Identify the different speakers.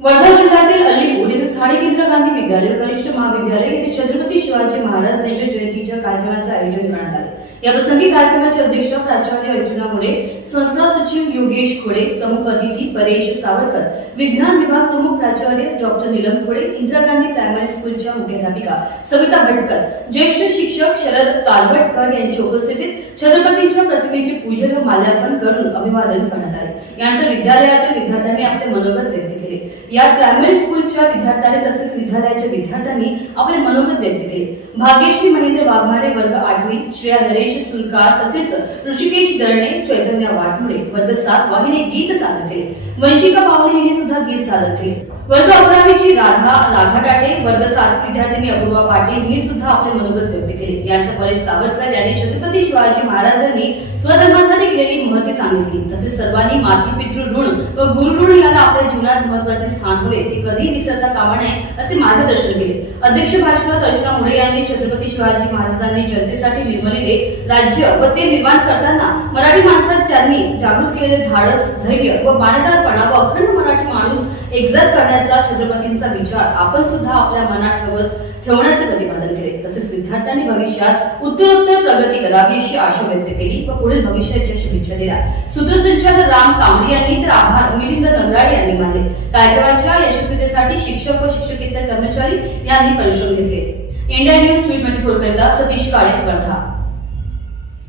Speaker 1: वर्धा जिल्ह्यातील अलीपूर येथे स्थानिक इंदिरा गांधी विद्यालय कनिष्ठ महाविद्यालय येथे छत्रपती शिवाजी महाराज यांच्या जयंतीच्या कार्यक्रमाचे या प्रसंगी कार्यक्रमाचे अध्यक्ष प्राचार्य अर्जुना मुळे संस्था सचिव योगेश खोडे प्रमुख अतिथी परेश सावरकर विज्ञान विभाग प्रमुख प्राचार्य डॉक्टर नीलम खोडे इंदिरा गांधी प्रायमरी स्कूलच्या मुख्याध्यापिका सविता भटकर ज्येष्ठ शिक्षक शरद कालभटकर यांच्या उपस्थितीत छत्रपतींच्या प्रतिमेचे पूजन व माल्यार्पण करून अभिवादन करण्यात आले. यानंतर विद्यालयातील विद्यार्थ्यांनी आपले मनोगत व्यक्त केले. यात प्रायमरी स्कूल स्कूलच्या विद्यार्थ्यांनी तसेच विद्यालयाच्या विद्यार्थ्यांनी आपले मनोगत व्यक्त केले. भाग्यश्री महेंद्र वाघमारे वर्ग आठवी श्रेया नरेश सुरकार तसेच ऋषिकेश दळणे चैतन्य वाघमुळे वर्ग सात वाहिनी गीत सादर केले. वंशिका पावले यांनी सुद्धा गीत सादर केले. वर्ग अकरावीची राधा राघाटाटे वर्ग सात विद्यार्थिनी अपूर्वा पाटील यांनी सुद्धा आपले मनोगत व्यक्त केले. यानंतर परेश सावरकर यांनी छत्रपती शिवाजी महाराजांनी स्वधर्मासाठी केलेली महती सांगितली. तसेच सर्वांनी मातृपितृ ऋण व गुरुऋण याला आपल्या जीवनात महत्त्वाचे स्थान हवे ते कधी विसरता कामा नये असे मार्गदर्शन केले. अध्यक्ष भाषणात अर्जुना मुळे यांनी छत्रपती शिवाजी महाराजांनी जनतेसाठी निर्मलेले राज्य व ते निर्माण करताना मराठी माणसात ज्यांनी जागृत केलेले धाडस धैर्य व बाणेदारपणा व अखंड मराठी माणूस एकजट करण्याचा छत्रपतींचा विचार आपण सुद्धा आपल्या मनात ठेवत ठेवण्याचे प्रतिपादन केले. तसेच विद्यार्थ्यांनी भविष्यात उत्तरोत्तर प्रगती करावी अशी आशा व्यक्त केली व पुढील भविष्याच्या शुभेच्छा दिल्या. सूत्रसंचालक राम कांबळे यांनी तर आभार मिलिंद नंदराळे यांनी मानले. कार्यक्रमाच्या यशस्वीतेसाठी शिक्षक व शिक्षकेतर कर्मचारी यांनी परिश्रम घेतले. इंडिया न्यूज ट्वेंटी फोर करिता सतीश काळे वर्धा.